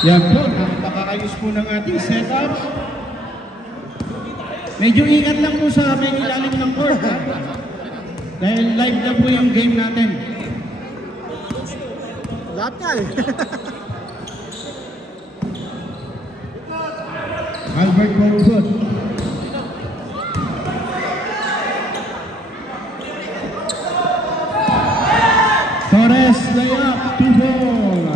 Yan po, napakaayos po ng ating setup. Medyo ingat lang po sa may ilalim ng court. Dahil live na po yung game natin. Lahat nga eh. Albert Bongkut. Torres layup, 2-ball.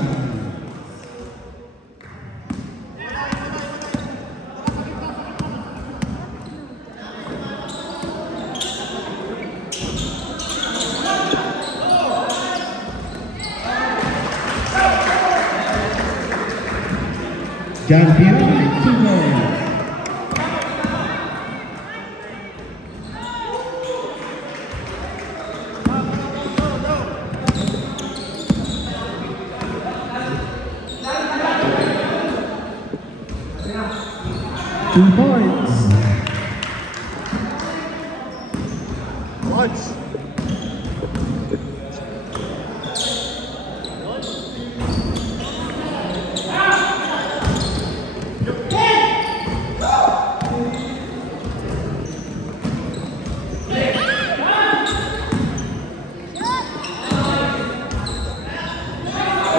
John Piroy, 2-ball. Two points. Points.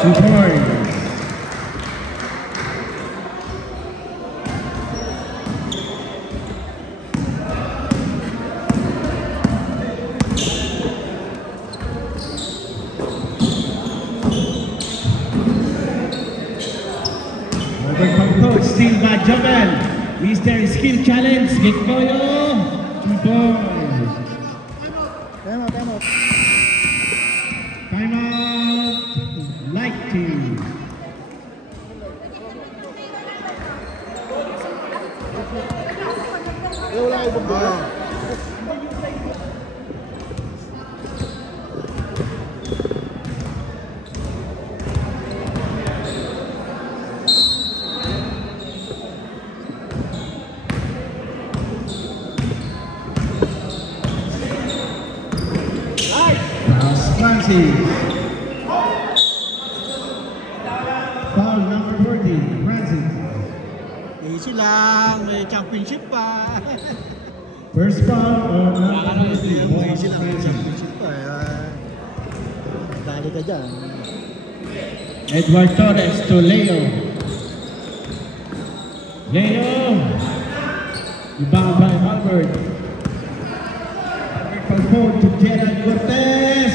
Two points. Steal by Jobel. Mr. Skill Challenge. Get Boyo. 2 points. Time out, time out. Time out. Light team. Wala kayo ba? Francis. Foul number 40, Francis. Easy lang, may championship pa. First foul on number 40, Easy lang, may Francis. championship pa. Dali ka dyan. Edward Torres to Leo. Leo. Ibang by Albert. Albert to Gerald Cortez.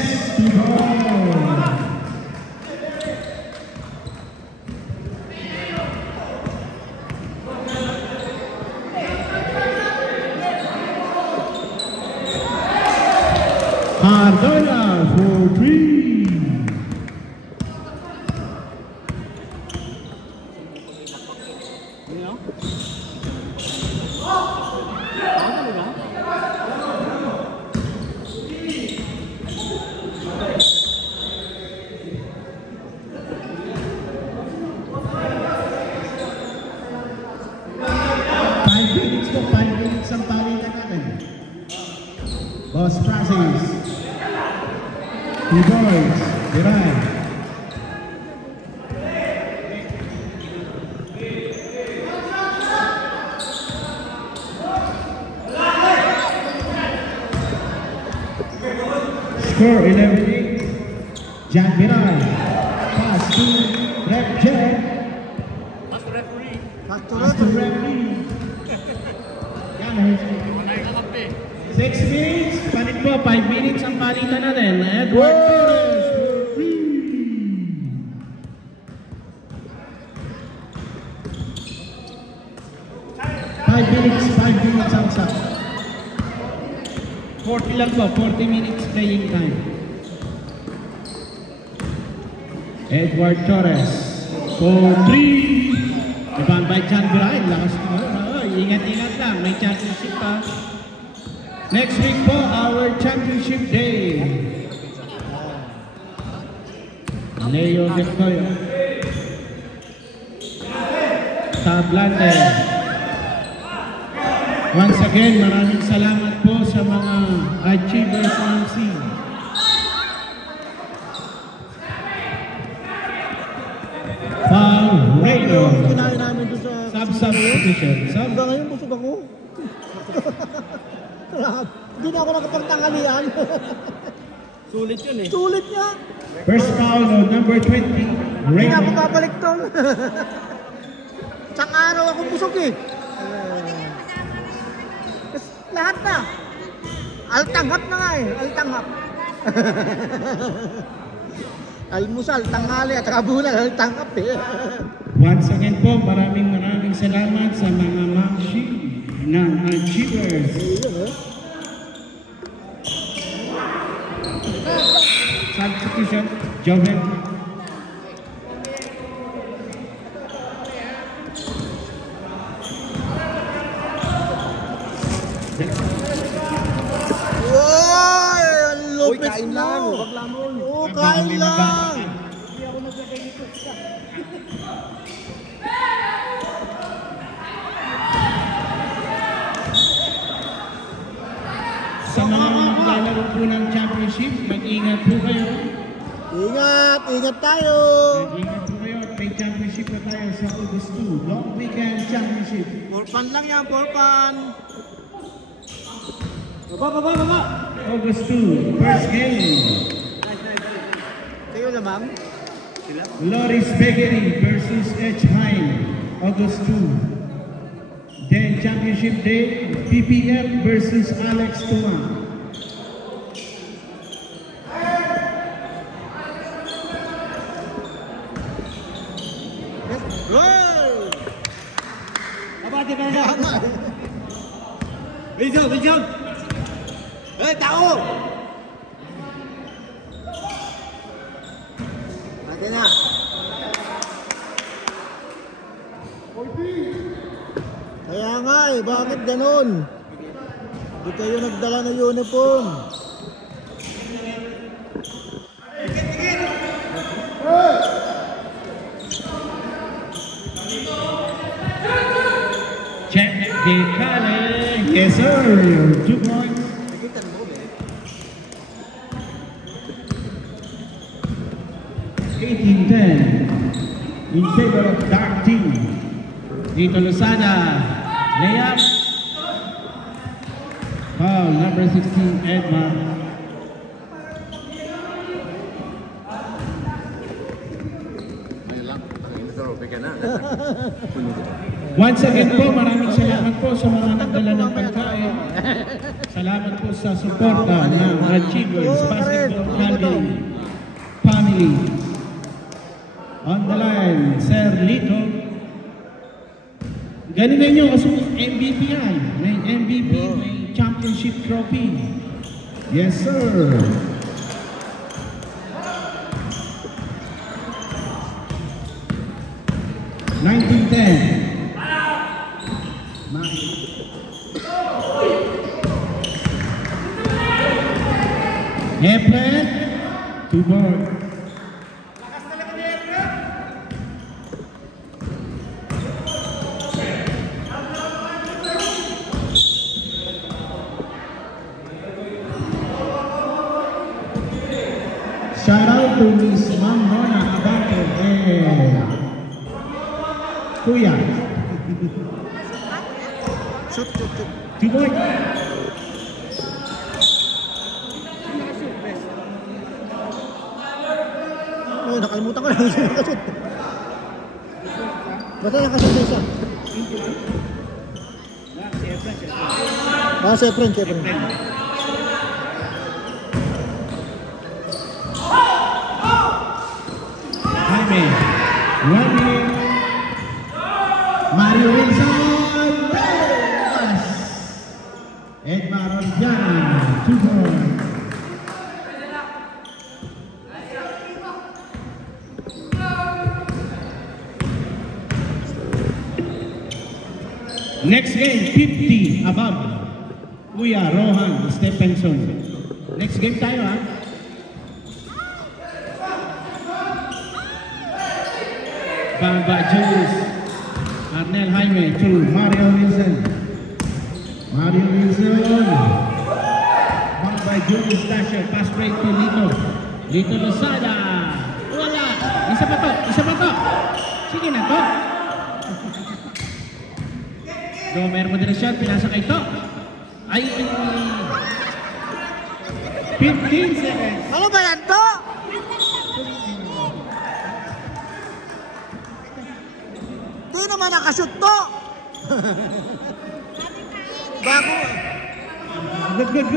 Cardona for 3. Boss Francis. Two boys. Diray. Score 11-8. Jack Biray. Pass to Rep Jet. Pass to referee. Pass to referee. 6 minutes. Palit po, 5 minutes ang palitan natin. Edward Torres. 5 minutes ang sa 40 lang po, 40 minutes playing time. Edward Torres for 3. Ibang by Chan Biray. Lakas mo. Ingat-ingat lang. May championship pa. Next week po, our championship day. Leo Victoria. Tablante. Once again, maraming salamat po sa mga achievers ng scene. Foul, Ray. Yung kinain namin doon sa... Sub-substitution. Hanggang ngayon, busog ako. Hindi na ako nakapagtanghalian. Sulit yun eh. Sulit niya. First foul on number 20. Hindi na ako Raymond. babalik doon. Isang araw ako busog eh. Lahat na. Altanghap na nga eh. Altanghap. Almusal, tanghali at kabulan. Altanghap eh. Once again po, maraming salamat sa mga mamshi ng Achievers. Ayun eh. Substitution, Joven. Uy! Ang lupit kain mo. lang. Huwag lamon. Oo, kain lang. Sa mga maglalaro po ng championship, mag-ingat po kayo. Ingat, ingat tayo. Mag-ingat po kayo. May championship na tayo sa August 2. Long Weekend Championship. Porpan lang yan, porpan. Baba. August 2, first game. Kayo lamang. Loris Bakery versus H. Hine, August 2. Then championship day, PPM versus Alex Tuan. Roll! Abati ka na. Bidyon. Eh, tao! Ate na. Kaya nga eh, bakit ganun? Hindi kayo nagdala ng uniform. Check the Kale. Yes sir, 2 points. Nakitan mo ba? 18-10 in favor of Dark Team. Dito Lozada, layup. Foul number 16, Edmar. Once again po, maraming salamat po sa mga nagdala ng pagkain. Salamat po sa suporta ng Achievers Basketball Family. On the line, Sir Lito. Galingan nyo kasi MVP yan. May MVP, may championship trophy. Yes, sir. $19-10. Efren, 2 ball. Shout out to Miss Ma'am Rona Abate Kuya. Shoot. 2 point. Oh, nakalimutan ko na yung nakashoot. Basta nakashoot na isa. Ah, si Efren. Jaime, 1 minute. Mario Wilson, pass. Edmar Orellana, 2 points. Next game, 50 above. Kuya Rohan Stephenson. Next game tayo ha. Bamba Julius. Arnel Jaime to Mario Wilson. Bamba Julius Dasher. Pass break to Lito. Lito Lozada. Wala. Isa pa to. Sige na to. Gomer Moderasyon, pinasa kay To. Ay, 15 seconds. Ano ba yan to? Di naman nakashoot to. Bago. Good. Good.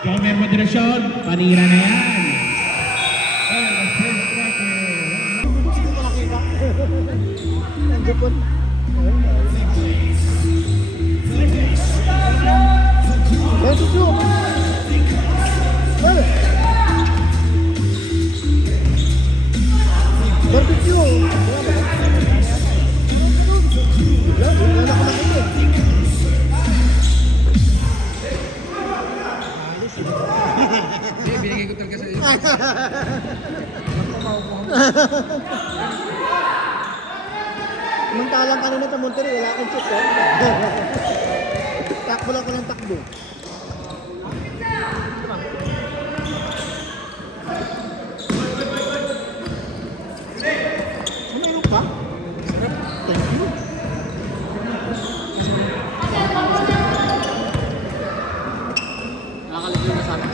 Gomer Moderasyon, panira na yan. Ang dupot. Barbecue. Binigay ko talaga sa iyo. Muntalang kanina sa Monterrey, wala akong shoot. Takbo lang ko ng takbo. Ano pa? Thank you. Nakakalagay na sana.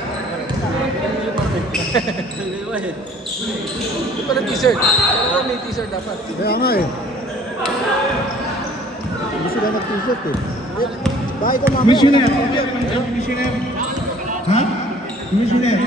Hindi pa ng t-shirt. Ano may t-shirt dapat? Kaya nga eh. Hindi sila nag-t-shirt eh. Bakit ko mamaya? Missioner. Missioner. Ha? Missioner.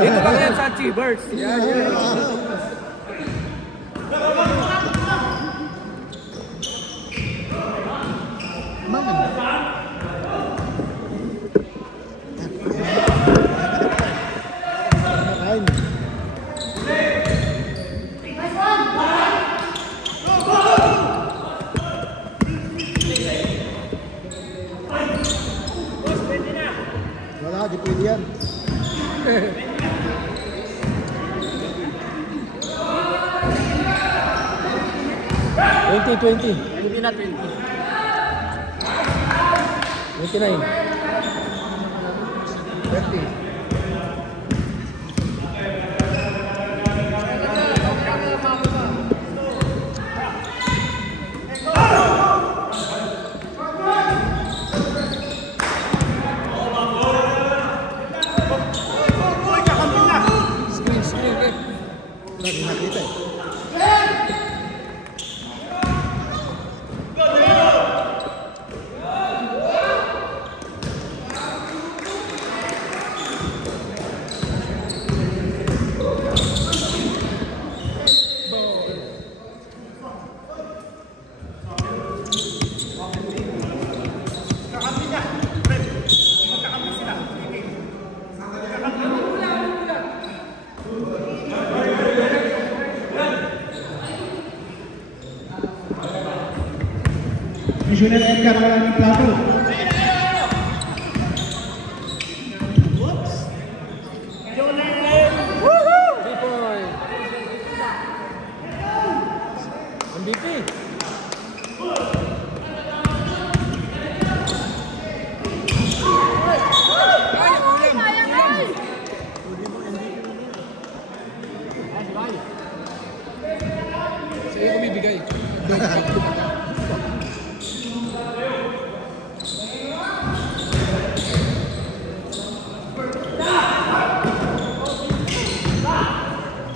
Dito ba yan sa Chivers? Yan. Wala, di pwede yan. $20. 20 na 20. 29. 30. Screen. Lagi nakita eh. Missioner Edgar wala ng plato. Bipoy. MVP. Sige ko bibigay.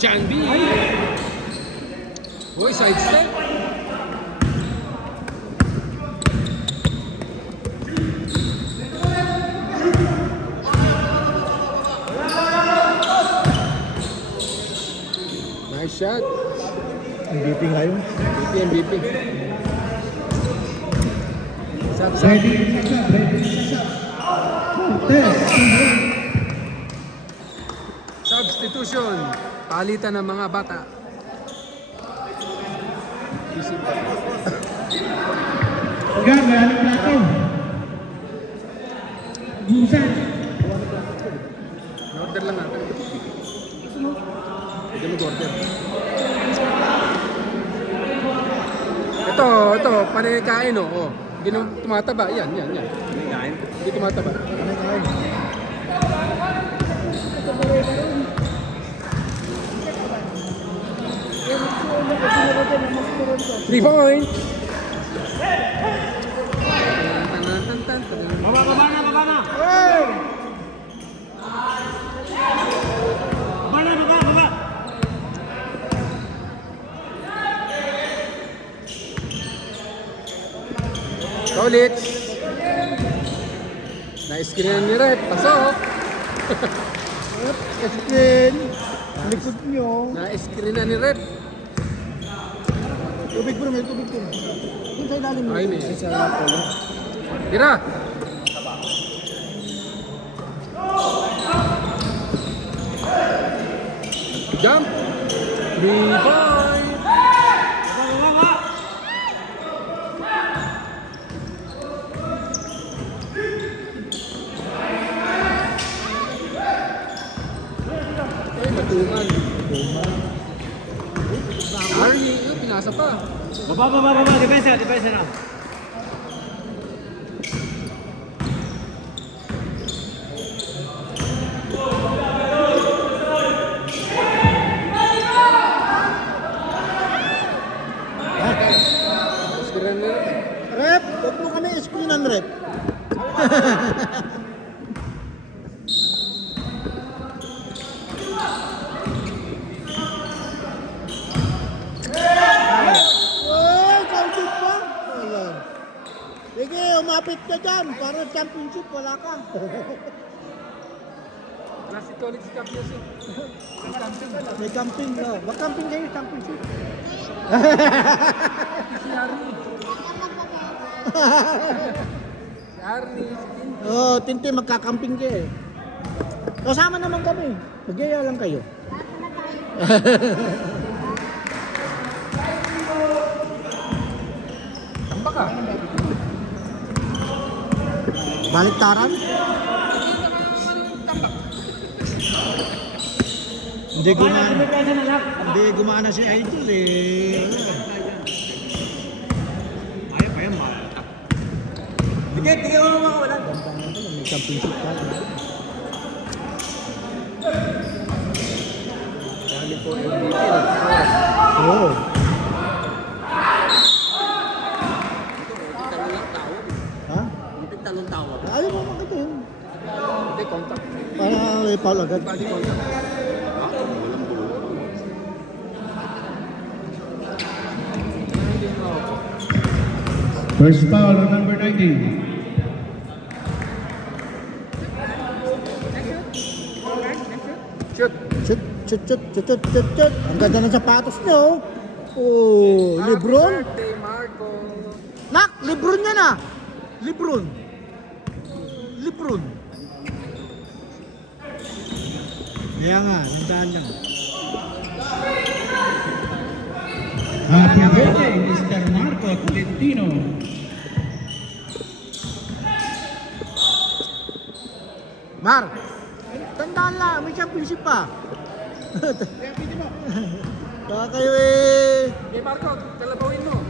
Jan B. Boy, side step. Nice shot. MVP nga yun. MVP. Sap. Ready. Test. Substitution. Palitan ng mga bata. Gar, may anong plato? Busan. Order lang natin. Pwede mag-order. Ito, panikain o. Oh. Hindi tumataba. Yan. Hindi tumataba. 3 point. Baba na! Hey! Baba! Ulit. Na-screen ni Rep. Pasok. Screen. Likod nyo. Na-screen na ni Rep. Tubig bro, may tubig bro. Yung sa ilalim mo. Ay, may. Sa polo. Tira. Jump. 3 point. Ay, matungan. Arnie, pinasa pa. Baba. Depensa na. Screen ni Rep. Rep, huwag mo kami screenan, Rep. Oh, counted pa? Wala. Sige, umapit ka dyan. Para championship, wala ka. Last ito ulit si championship. May camping na. Mag-camping kayo, championship. Si Arnie. Si Arnie. Oh, Tintin, magkakamping kayo. Kasama naman kami. Magyaya lang kayo. Tamba ka. Baliktaran? Hindi gumana si Idol eh. Tigil mo wala. May championship pa. Dali po MVP. Oo. Ha? Talong tawag. Ayaw mo makita yun. Hindi, contact. Para may foul agad. Body contact. First foul on number 19. Shoot. Shoot. Ang ganda ng sapatos niyo. Oh, Lebron. Happy birthday, Marco. Nak, Lebron yan ah. Lebron. Kaya nga, nandaan lang. Happy birthday, Mr. Marco Tolentino. Mar, tandaan lang, may championship pa. Baka kayo eh. Hey, Marco, kalabawin mo.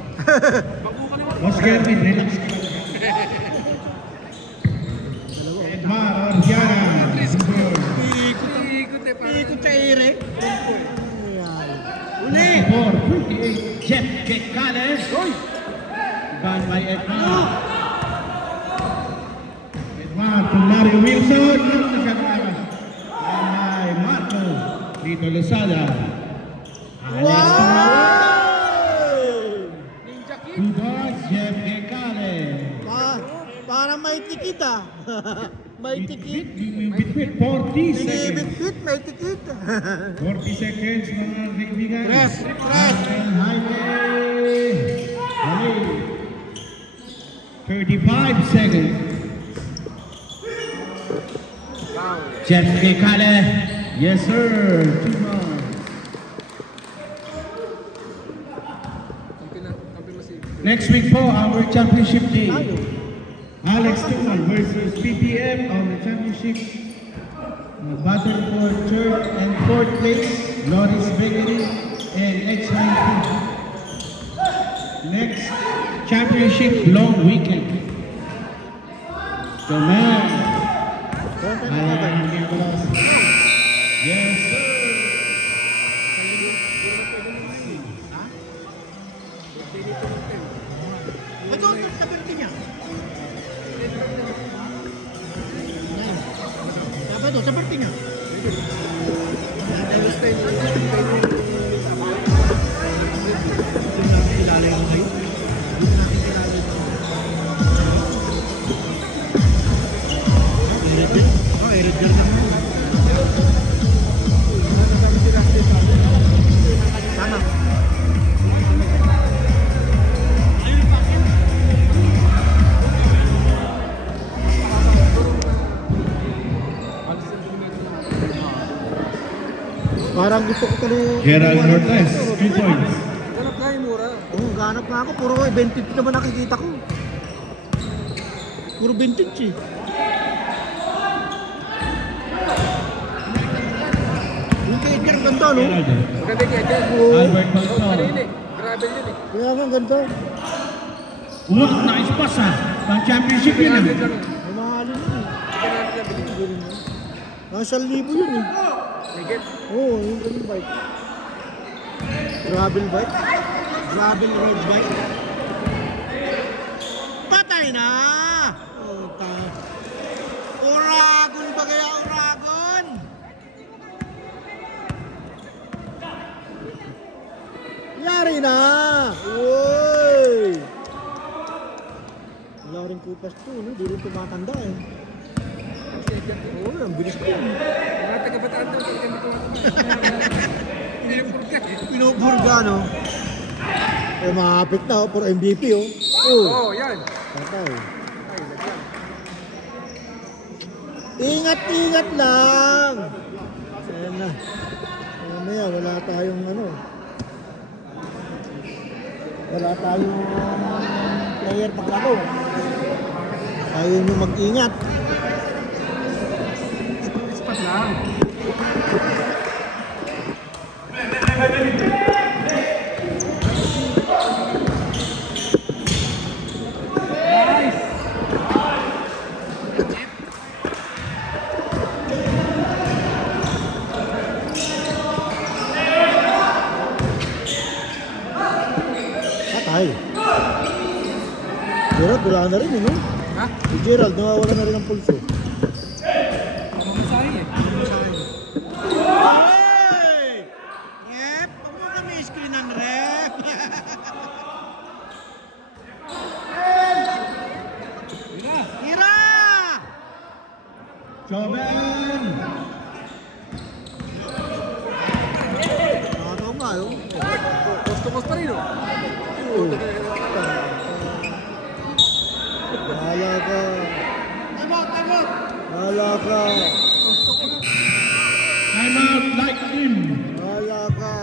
Boss Kevin, relax ka lang. Edmar Orgiana. Ikot eh, parang. Ikot sa Eric. Uli! 4:58, Jeff Kekales. Ban by Edmar. Edmar to Mario Wilson. Laro na siya kakas. By Marco. Dito Lozada. Alex Tumawa. Ninja Kid. Kudos, Jeff Kekales. Para may tikit ah. May tikit. Bitbit, 40 seconds. Binibit-bit, may tikit. 40 seconds mga kaibigan. Press. Highway. 35 seconds. Jeff Kekale. Yes, sir. 2 months. Next week po, our championship day. Alex Tumal versus PPM on the championship. Battle for third and fourth place. Loris Bakery and X92. Next championship long weekend. So man, yes sir. Ito, tabi niya. Dapat ito, sabi niya. Parang gusto ko tuloy. Gerald Cortez, 3 points. Ganap na yung mura. Oo, ganap nga ako. Puro vintage naman nakikita ko. Puro vintage eh. Yung kay Edgar ganda, no? Gerald, Maganda kaya dyan. Albert Baltao. Kanina eh. Grabe yun eh. Kaya nga ganda. Nice pass ah. Pang championship yun ah. Pinagod lang. May mahalin yun eh. Pinagod lang bilhin. Nasa 1,000 yun eh. Ligit. Oo, yung ganun bike. Gravel bike. Gravel road bike. Patay na! Oh, Uragon ba kaya Uragon? Yari na! Uy! Wala rin kupas to, no? Di rin tumatanda eh. Oo, ang bilis ko yun. Mga taga-bataan daw. Hindi yung purga. Pinupurga, no? Eh, mahapit na, oh, for MVP, oh. Oo, yan. Patay. Ay, lagyan. Ingat-ingat lang! Ayan na. Mamaya, wala tayong ano. Wala tayong player paglaro. Ayaw nyo mag-ingat. Ispat lang. Patay. Gerald, wala na rin, no? Ha? Si Gerald, nawawala na rin ang pulso. Mamasahe eh. Hey! Rep! Huwag mo kami screenan, Rep! Tira! Joven! Ano nga, yun? Gusto pa rin oh. Oo. Bahala ka. Bahala ka. Time out like him. Bahala ka.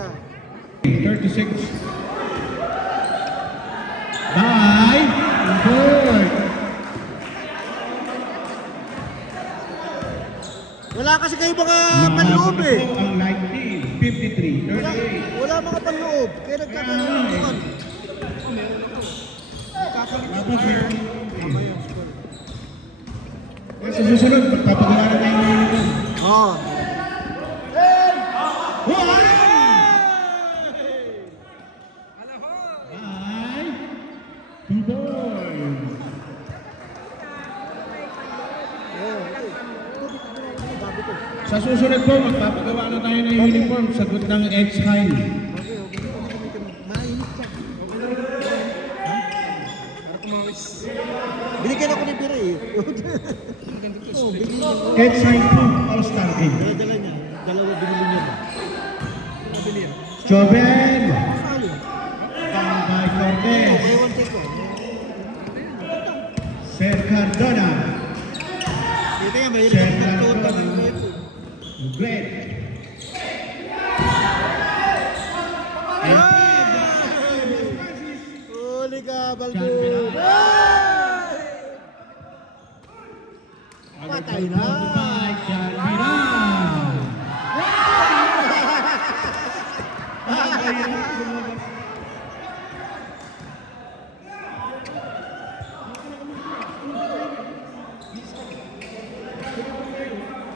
36. Bye. Good. Wala kasi kayo mga panloob eh. Ang light team, 53, Wala, 38. wala mga panloob. Kaya nagkakaroon. Sa susunod, magpapagawa tayo ng uniform. Oo. Bye. 2 boys. Sa susunod po, magpapagawa na tayo ng uniform. Sagot ng X-High. Mainit ka. Para kumawis. Binigyan ako ng pira eh. Oo, binigyan ako. X-High po, All-Star Game. Dala niya. Dalawa binili niya. Mabilir. Joven. Salo. Bambay Cortez. Ewan ko. Ser Cardona. Kita yan, mahirap ang pagtuta ng ito. Greg. Huli ka, Baldo. John Pilar. Patay na. By John Pilar.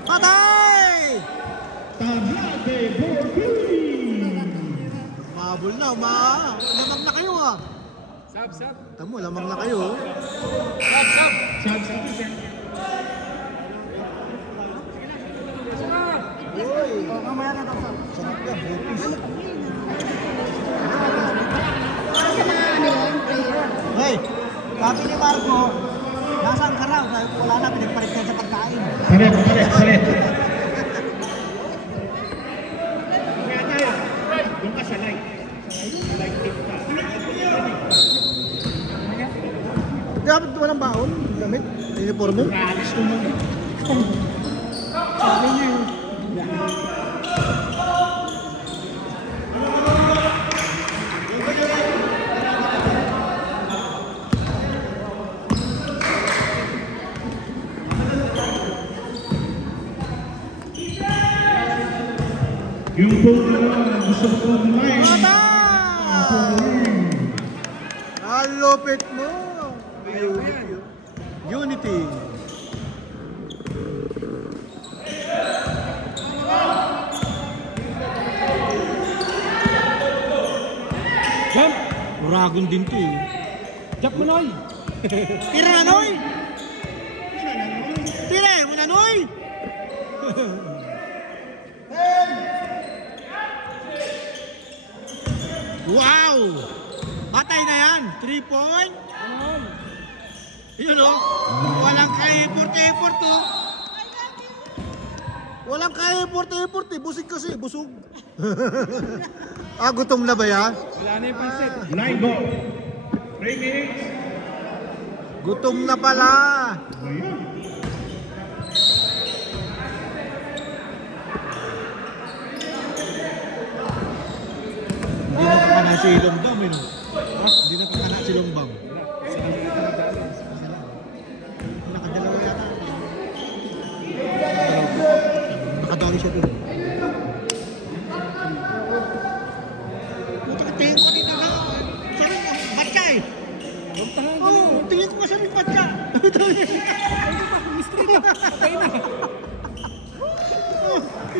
Patay! Tablade Borguli. Mabul na, lamang na kayo ah. Sab. Tamo, lamang na kayo. Sab. Uy, mamaya na daw. Sarap yan, bupis. Hey, sabi ni Marco, nasaan ka raw? Sabi ko, wala na, pinagpalit ka sa pagkain. Palit. Kaya tayo, doon ka sa light. Light tip ka. Dapat walang baon, damit, uniforme. Alis ko mo. Sabi niyo. Yung phone na gusto ko kumain. Ang lupit mo. Unity. Jump. Uragon din to eh. Jump mo, Noy. Tira na, Noy! Tira mo na, Noy! Wow! Patay na yan! 3 point! Yun o! Walang ka-effort to! Walang ka-effort eh! Busig kasi, busog! Gutom na ba yan? Wala na yung pansit. Line ball. 3 minutes. Gutom na pala! Ayan. Hindi na kakana si Longbang, eh, no? Hindi na kakana si Longbang. Nakadalawa yata. Nakadali siya dun. Tingin ko dito na. Sarang batya eh. Oo, tingin ko sarang batya.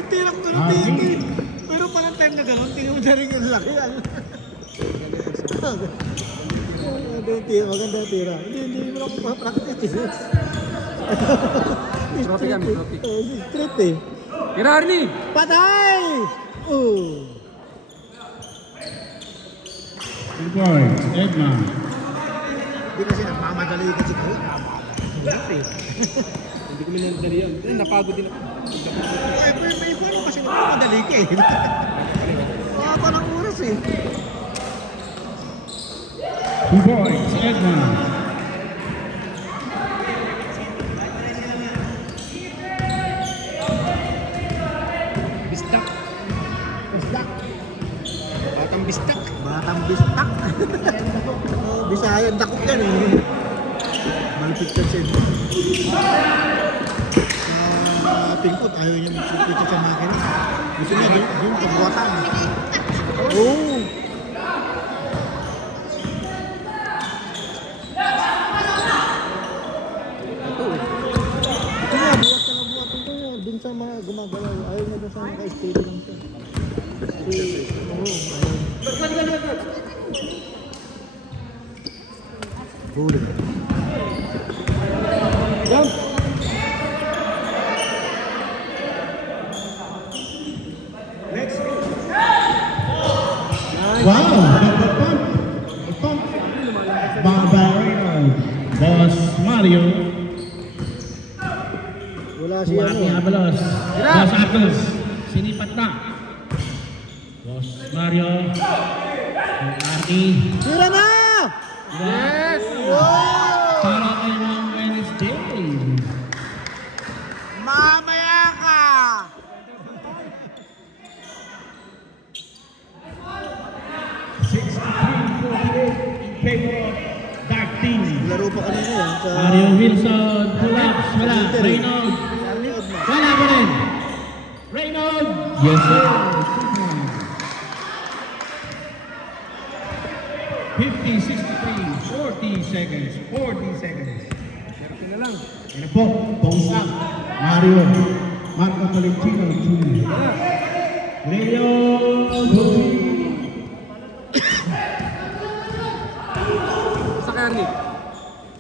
Tirang ko ng tingin. Pero parang time na gano'n, tingin mo na rin yung laki. Maganda yung tira. Hindi mo lang practice. Trophy kami, trophy. Street eh. Tira, Arnie. Patay! Oh. 2 points. Edman. Hindi kasi nagmamadali kasi ko. Hindi ko minadali yan. Napagod din ako. May paano kasi nagmamadali ka eh. Pa ng oras eh. 2 points. Edman. Bistak. Bistak. Batang bistak. Batang bistak. Bisaya, dakot yan eh. Malapit ka siya. Tingkot, ayaw niya ito sa makina. Gusto niya doon pagbuatan. Oh! Ito nga, buwat ko niya. Doon sa mga gumagalaw. Ayaw niya doon sa naka-steady lang siya. Huli. Jump. Wow! Pump. Barbarino. Boss Mario. Wala siya. Buati Abalos. Boss Atos. Sinipat na. Boss Mario. Arnie. Tira na! Yes! Wow! Para kay Ma'am Wednesday. Mamaya ka! favor of Dark Team. Laro pa kanina yan sa... Mario Wilson, pull-ups, wala. Reynold, wala pa rin. Reynold, yes sir. 50, 63, 40 seconds, 40 seconds. Siyempre na lang. Yan po, post up. Mario, Marco Tolentino, Jr. Reynold, Sa Carly.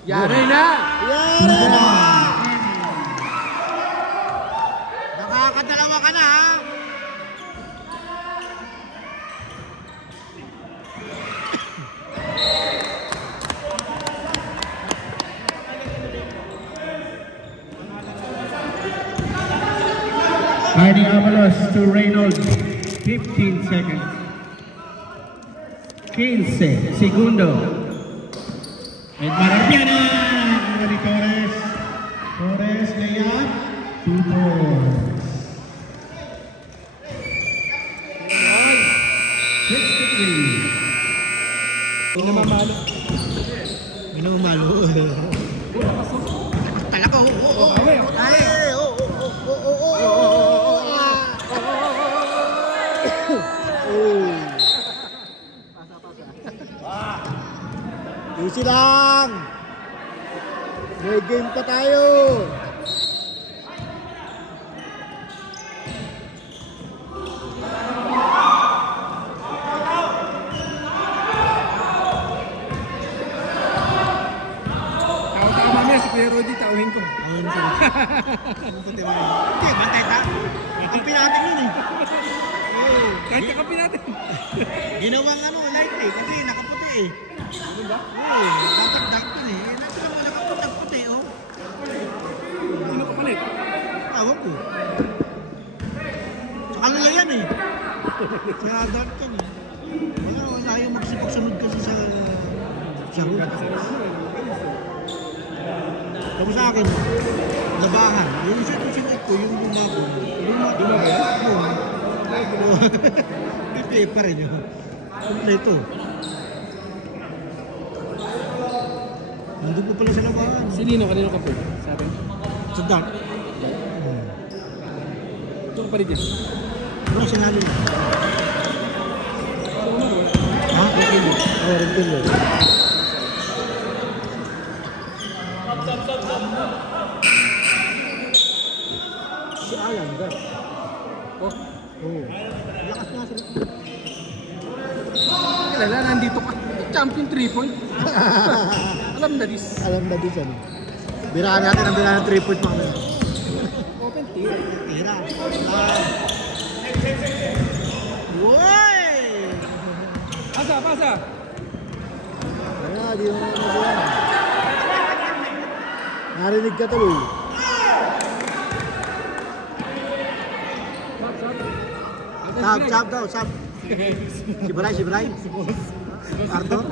Yari na! Yari na! Nakakadalawa ka na ha? Hardy Avalos to Reynold, 15 seconds. 15 segundo. And Marapiana! Ni Torres. Torres layup. 2 points. 63. May namamalo. May namamalo. Talaga, oo. Ay, easy lang. May game pa tayo. Tawag ka mamaya si Kuya Rodi, tawagin ko. Hindi, bantay ta. Kakampi natin yun eh. Kahit kakampi natin. Ginawang light eh, kasi nakaputi eh. Ano ba? Dapat dakto eh. Nakaputi oh. Sino ka palit? Tawag ko. Sa kanila yan eh. Sa dark yan eh. Wala yung magsipagsunod kasi sa hood. Tapos sa akin, labahan. Yung isa ko sinit ko, yung bumabon. Bumabon? Ito pa rin yun. Kompleto. Nandun po pala sa labahan. Sinino kanino ka po? Sa atin? Sa dark. Ito ka pa rin dyan. Wala siya nalo. Ha? Rin tuloy. Si Alan, ba? Oh, Oo. Lakas nga sila. kilala, nandito ka. Champion 3-point. Alam na this. Alam na din siya. Biraan natin ang biraan ng 3-point pa kami. Open team. Tira. Woy! Pasa, pasa. Kaya, di mo naman siya. Narinig ka tuloy. Sab daw, sab. Si Bray. Arthur.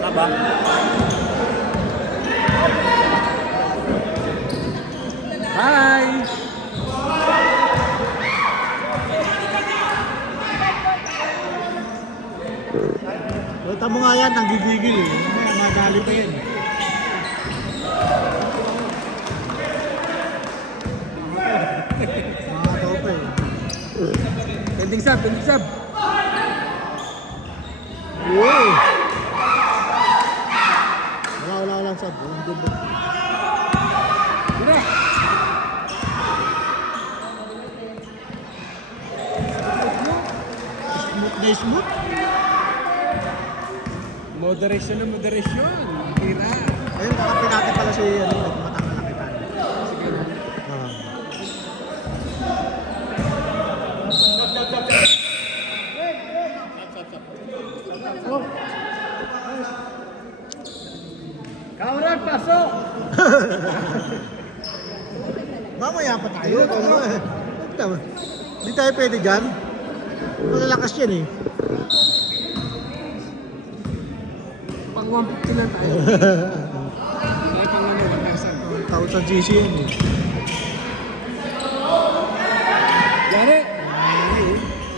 Saba. Hi! Kita mo nga yan, nanggigigil eh. Mamaya, madali pa yan. Mga tope. Pending sub, pending sub. Wow! Wala lang sab. Tira. Smooth na smooth. Moderation na moderation. Tira. Ayun, kakapin natin pala si matang na nakita. Sige na. Kaurat, pasok! Mamaya pa tayo. Hindi tayo pwede dyan. Malalakas yan eh. Pang 150 lang tayo. Tayo pang 1,000 cc yan eh. Yari!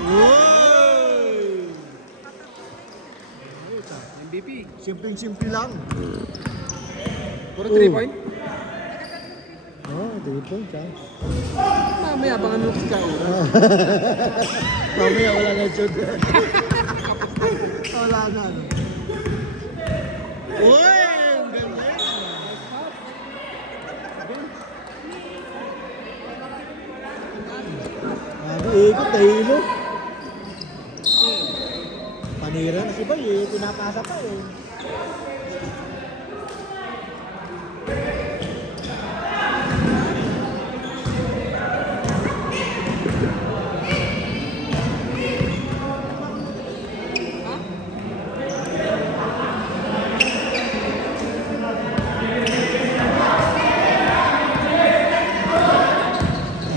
Wow! MVP. Simpleng-simple lang. Puro 3 point. Oo, 3 points ha. Mamaya abangan mo si Kao. Mamaya wala na shoot. Wala na. Uy! Ang ganda yun. Ikot na hilo. Panira na si Bay eh. Pinapasa pa eh.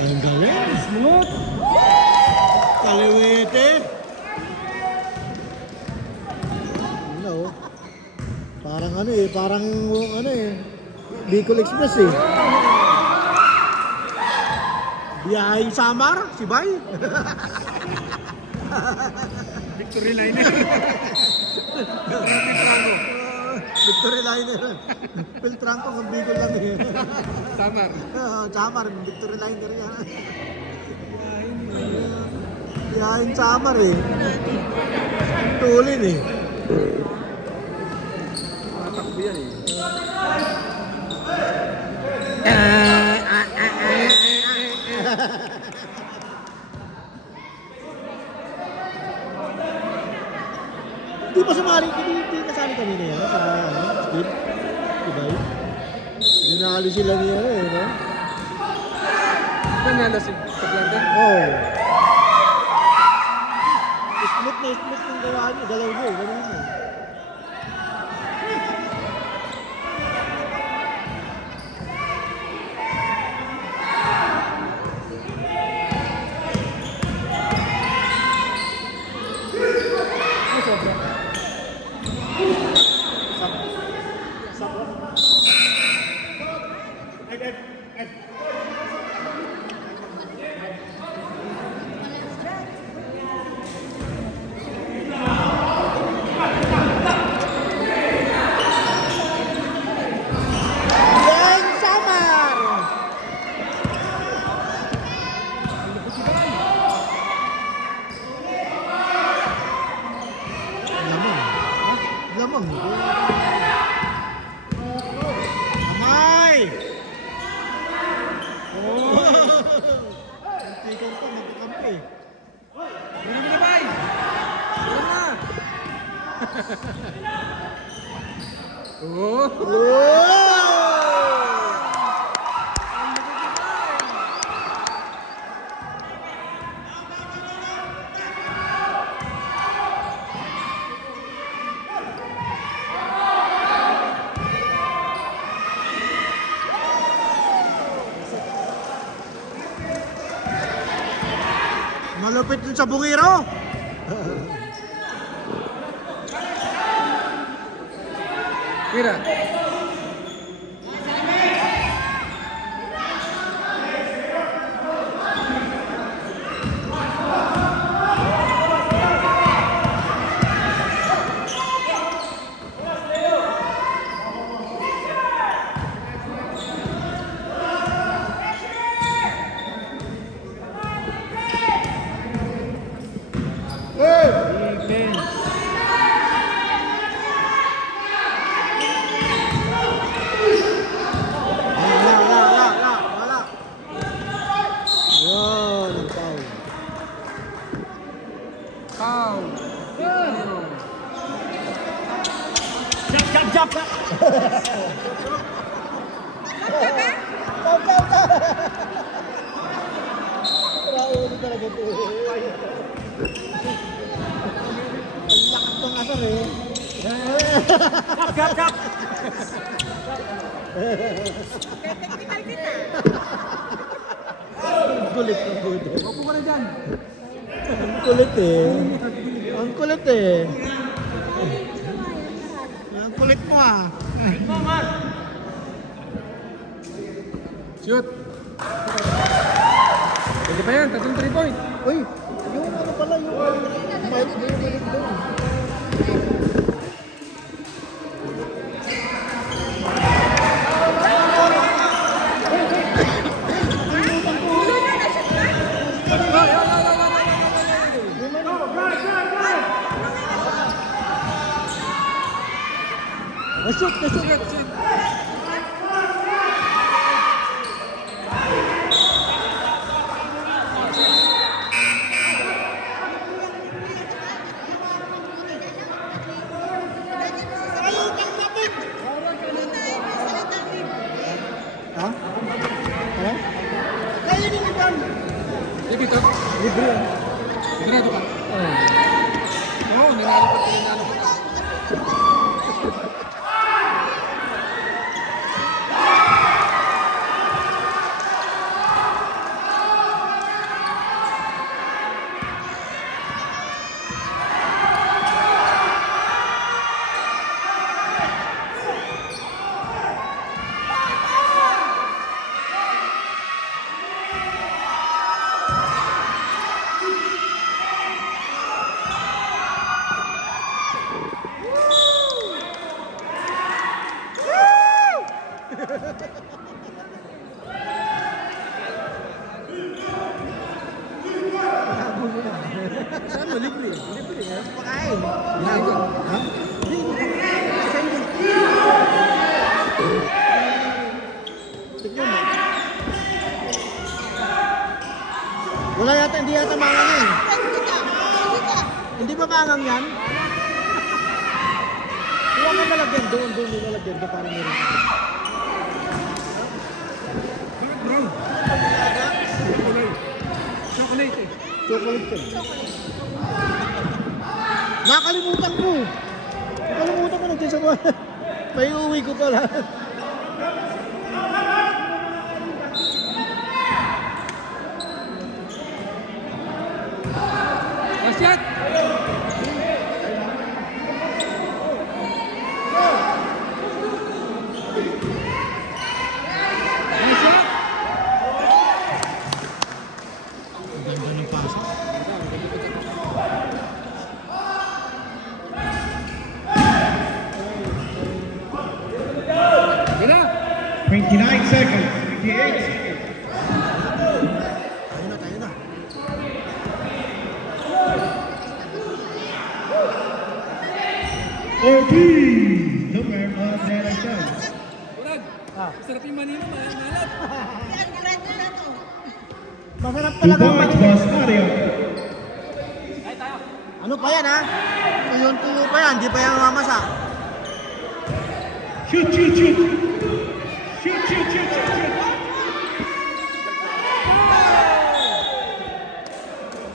Ang galing. Smooth. Kaliwete. Ano? Parang ano eh, parang ano eh. Bicol Express eh. Biyaheng Samar, si Bay. Victory liner. Victory Liner. Filtran ko kung Bicol lang eh. Samar. Samar, Victory Liner yan. Biyaheng Samar eh. Tulin eh. Matakbo yan eh. Di ba sumali? Di kasali kanina yan sa speed? Diba? Dinalo sila niya eh, no? Panalo si Paglanda. Oo. Smooth yung gawa niya. Galaw niya eh. Galaw niya. Biyaheng Samar! Lamang. Amay! Oh! Antikan pa, magkakampi. Meron na ba? Meron na. Oh! Oh! Malupit dun sa bungiro. Kira. Defense. Wala. Yan, ang foul. Pau. Jump. Raul talaga ito. Ang lakas ng asar eh. Jump. Technical kita. Ang kulit ng budo. Opo ka na dyan. Ang kulit eh. Ang kulit eh. Ang kulit mo ah. Shoot. Pwede pa yan, 3 point. Uy, yung ano pala yung miles mo yung kulit doon. Na-shoot, na-shoot. Ha? Ano? Kaya din iban. Dito. Libre yan. Sigurado ka? Oo. Oo, nanalo ka. Saan mo? Libre. Libre yan. Pakain. Ginagawa. Ha? Hindi. Saan mo? Tignan mo. Wala yata, hindi yata mangang yan. Hindi ba mangang yan? Huwag ka malagyan doon, doon nilalagyan doon para meron. Bakit brown? Chocolate eh. Chocolate yan. Nakalimutan ko. Nakalimutan ko nandiyan sa kuwan. May uwi ko pala. Last shot! Last shot! Ang ganda ng pasok. Yan na! 29 seconds. 28 seconds. Tayo na, tayo na. Okay. The winner of the election. Urag! Ah. Sarap yung Manila, malat! Yan, grado na to. Masarap 2 talaga ang points, Manila. Boss Mario. Ano pa yan ha? Tuyo pa yan, di pa yan mamasa. Shoot, shoot, shoot.